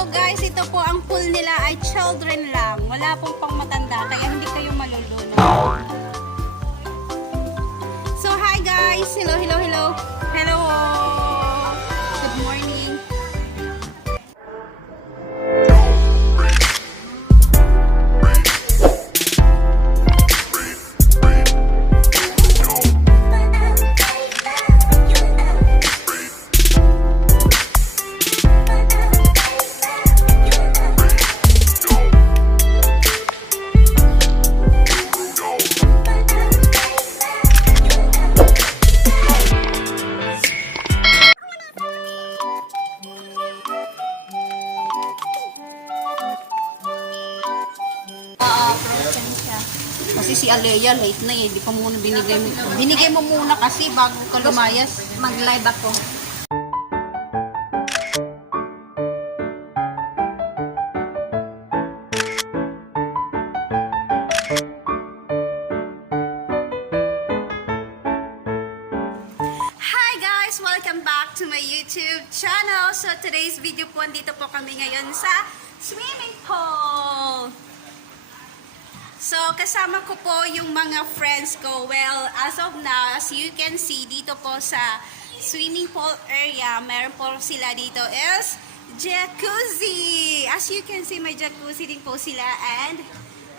So guys, ito po ang pool nila ay children lang. Wala pong pang matanda, kaya hindi kayo malulunod. So hi guys! Hello, hello, hello! Hello! Good morning! Kasi si ALEAH late na eh. Di pa muna binigay mo muna kasi bago ka lumayas. Mag-live ako. Hi guys! Welcome back to my YouTube channel. So today's video po, andito po kami ngayon sa swimming pool. So, kasama ko po yung mga friends ko. Well, as of now, as you can see, dito po sa swimming pool area, meron po sila dito is jacuzzi. As you can see, may jacuzzi din po sila and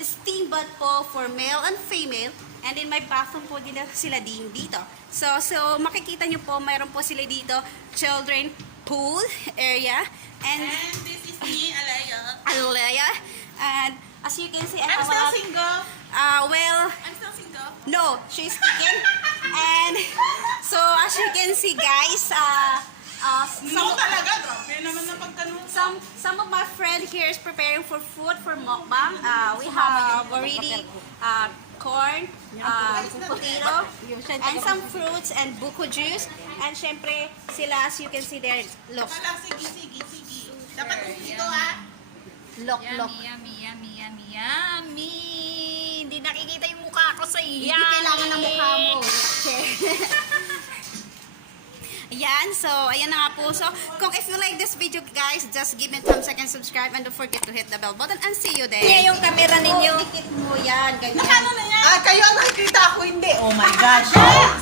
steam bath po for male and female. And then may bathroom po din sila din dito. So makikita nyo po, mayroon po sila dito children pool area. And this is me, ALEAH. ALEAH. And as you can see, I'm still single. Well, I'm still single. no, she's speaking. And so, as you can see, guys, No talaga, grabe naman na pagtanong. some of my friend here is preparing for food for mukbang. We have already corn, potato, and some fruits and buko juice. And syempre, sila, as you can see there, look. Sige. Dapat dito ah. Look. Yummy! Hindi nakikita yung mukha ko sa iya. Hindi kailangan ng mukha mo. Ayan, so, ayan na nga po. So, kung if you like this video, guys, just give me a thumbs up and subscribe and don't forget to hit the bell button and see you there. Kaya yung camera ninyo. Dikit mo yan, ganyan. Ano na yan? Kayo ang nakikita ako, hindi. Oh my gosh.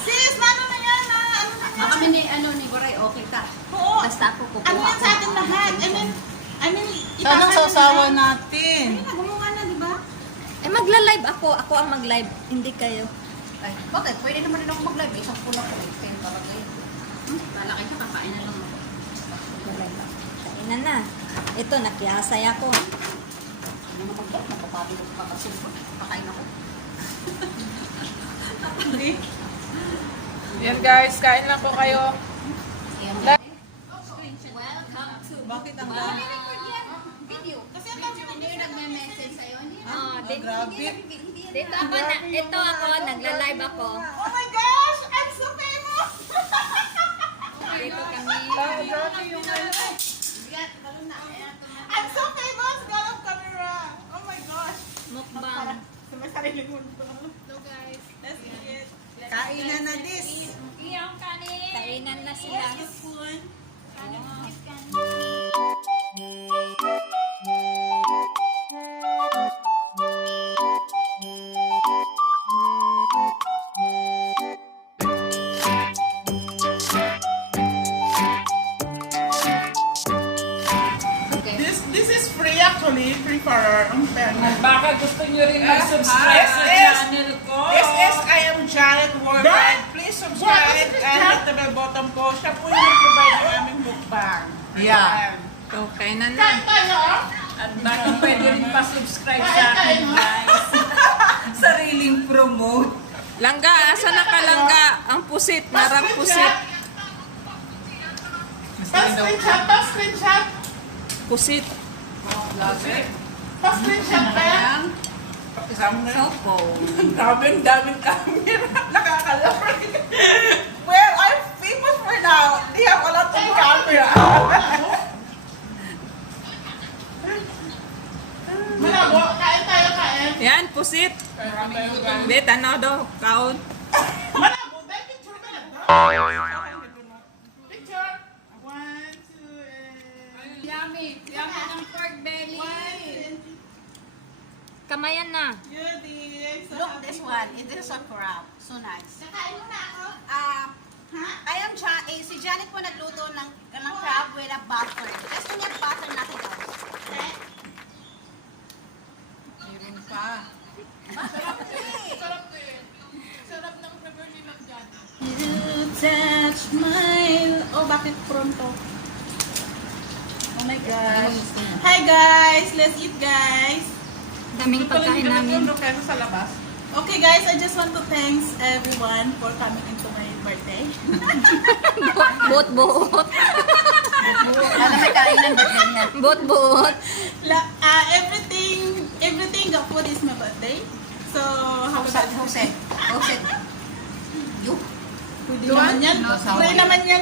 Sis, ano na yan? Ano na yan? Kami ni Waray, okay ka. Oo. Basta ako kukuha. Ano yan sa atin lahat? I mean, Anong sasawa natin? Gumawa na, di ba? Eh, magla-live ako. Ako ang mag-live. Hindi kayo. Ay, bakit? Pwede naman rin ako mag-live. Isang kulang ko. Kaya talaga yun. Lalaki ka, kakain na lang ako. Mag-live ako. Kainan na. Ito, nakiyasay ako. Ano naman ba? Napapabilo ka kasi. Kakain ako. Yan guys, kain lang po kayo. Bakit ang dami? Video. Kasi ang dami na nagme-message sa'yo. Grabe. Dito ako, nagla-live ako. Oh my gosh! I'm so famous! Dito kami. I'm so famous! God of camera! Oh my gosh! Mukbang. Sumasarili mo ito. Hello guys. Let's eat it. Kainan na this. Kainan na sila. This is free actually. Free for our own family. Baka gusto nyo rin mag-subscribe sa channel ko. This is IAMJANET worldwide. Please subscribe and hit the bell button po. Siya po yung nag-provide ng aming mukbang. Yeah. So, kainan na. Kain tayo! At baka pwede rin pa-subscribe sa akin, guys. Sariling promote. Langga, asa na ka langga? Ang pusit, narang pusit. Pa-screenshot! Pusit. Pa-screenshot ka yan? Daming camera. Nakakalapar. Well, I'm famous for now. They have a lot of camera. Malabo, kain tayo, kain. Yan, pusit. Bet, ano daw? Kaon. Malabo, dahil picture ka na. Picture. 1, 2, and... Yummy. Yummy Kamayan na. Beauty. So Look, happy this for one. you. It is a crab. So nice. Nakain mo na ako. Si Janet po nagluto ng crab with a butter. Gusto niya butter natin guys. Okay? Meron pa. Sarap ng flavor ni Ma'am Jan. You touch my... Oh, bakit pronto? Oh my gosh. Hi guys! Let's eat guys! Daming pagkain namin. Kaya sa labas. Okay guys, I just want to thank everyone for coming into my birthday. Bot-bot. Ano may kainan ba niya? Bot-bot. Everything got food is my birthday. So, how Jose. about Jose. Jose. You. Pwede naman yan. Pwede naman yan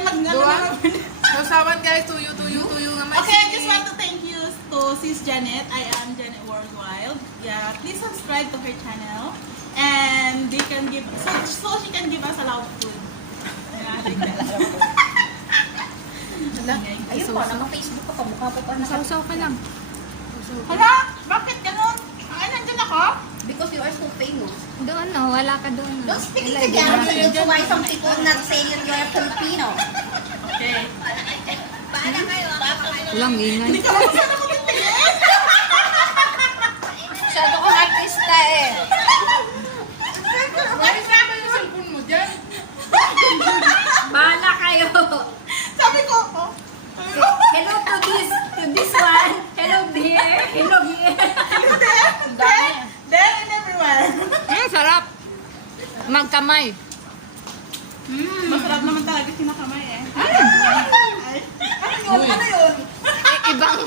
Sausawan guys, tuyo naman. Okay, I just want to thank you to Sis Janet. I am Janet Worldwide. Yeah, please subscribe to her channel. And they can give, so she can give us a lot of food. Yeah, like that. Ayun po, naka-Facebook ka pa. Mukha pa pa. Sausaw ka lang. Hala, bakit ganun? Ay, nandyan ako? Because you are so famous. Doon no, wala ka doon. Don't speak in Tagalog to why some people not saying you are Filipino. Okay. Paano kayo? Walang ingay. Hindi ka lang sana makitingin. Masyado kong artista eh. Why saan ba yung cellphone mo dyan? Bahala kayo. Sabi ko, oh. Hello to this one. Hello here. Hello here. There and everywhere. Sarap. Magkamay. Masarap naman talaga kinakamay eh. Ay. Ano yun? Ibang.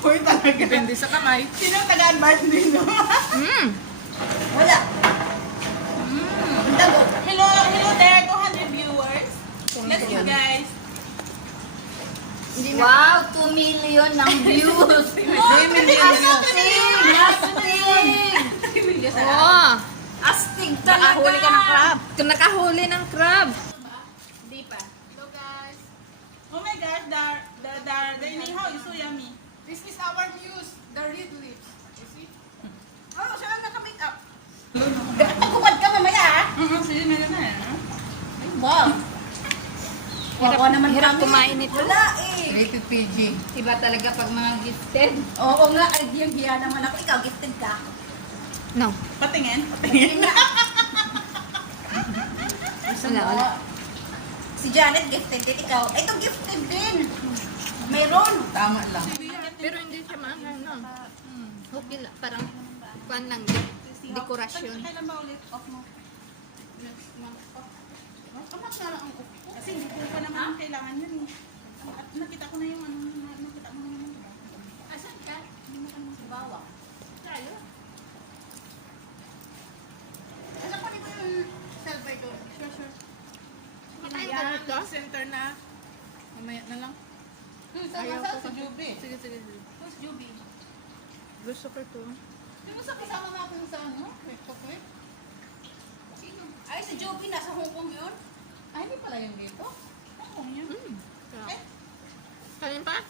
Hoy talaga. Depende sa kamay. Sino taga-advise din no? Wala. Dago. Hello there, 200 viewers. Let's go guys. Wow, 2 million ng views. 3 million views. Astig! Oh, astig talaga. Nakahuli ka ng crab. Nakahuli ng crab. Di pa. Hello guys. Oh my gosh, the inihaw is so yummy. This is our news. The red lips. You see? Oh, siya lang naka-make up. Magkupad ka mamaya ha? Sige, meron na eh. Ay, wow. Wawa naman Hirap kami. kumain ito. Wala eh. Rated PG. Iba talaga pag mga gifted. Oo nga, ay hiya naman ako. Ikaw, gifted ka. No. Patingin. Wala. Si Janet gifted din. Ikaw, ito gifted din. Mayroon. Tama lang. Pero hindi siya mahal, no? Okay lang. Parang pan lang. Dekorasyon. Kailan ba ulit off mo? Amak na lang ang off ko. Kasi hindi ko pa naman kailangan yun eh. At nakita ko na yung ano, nakita ko na yung Asan ka? Hindi mo kami sa bawang. Tayo. Alam ko nito yung silver doon. Sure. Yan, center na. Mamaya na lang. Ayaw ko sa Juby. Sige. Who's Juby? Gusto ko ito. Sino sa kasama natin sa ano? Quick. Sino? Ay, si Juby. Nasa Hong Kong yun. Ay, hindi pala yung dito. Oo, yun. Kanin pa?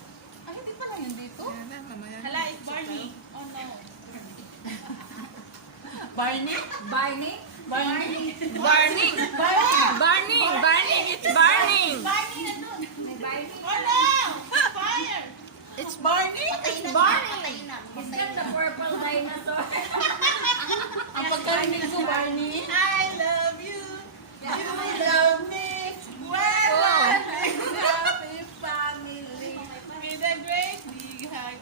Ay, hindi pala yung dito. Yan na, mamaya. Hala, it's Barney. Oh no. Barney? Barney? Barney. Barney! Barney! It's Barney! Barney na dun. May bahay. Oh no! Fire! It's Barney! It's Barney! Is that the purple dinosaur. Ang pagkarinig ko, Barney. I love you. You love me. Well, happy family. With a great big hug.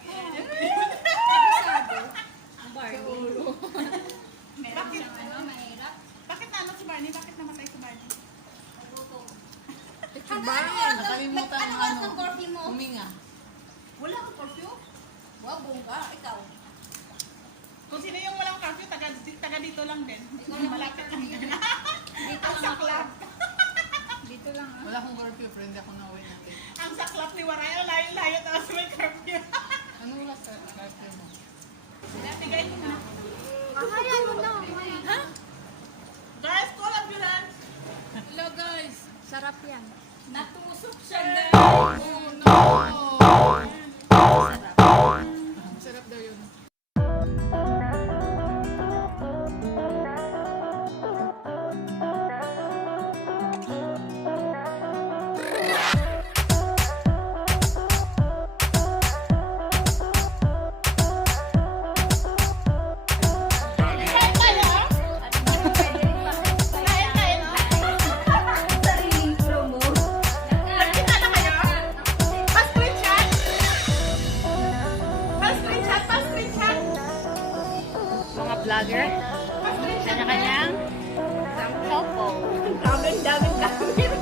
Bakit? Bakit ano si Barney? Bakit namatay si Barney? It's Barney! Nakalimutan Ano ng oras ano. ng coffee mo? Huminga. Wala kang perfume? Wow, bongga. Ikaw. Kung sino yung walang curfew, taga dito lang din. Malapit lang din. Dito Ang lang ako. saklap. Dito lang ah. Wala akong curfew, friend. Ako na uwi natin. Ang saklap ni Waray. Ang layo-layo tapos may curfew. Ano oras sa curfew mo? Tigay ko na. Ayan mo na. Ha? Guys, call ambulance. Hello guys. Sarap yan. Natusok siya na. Oh no! Sarap daw yun. vlogger. Kanya-kanyang cellphone. Daming gamit.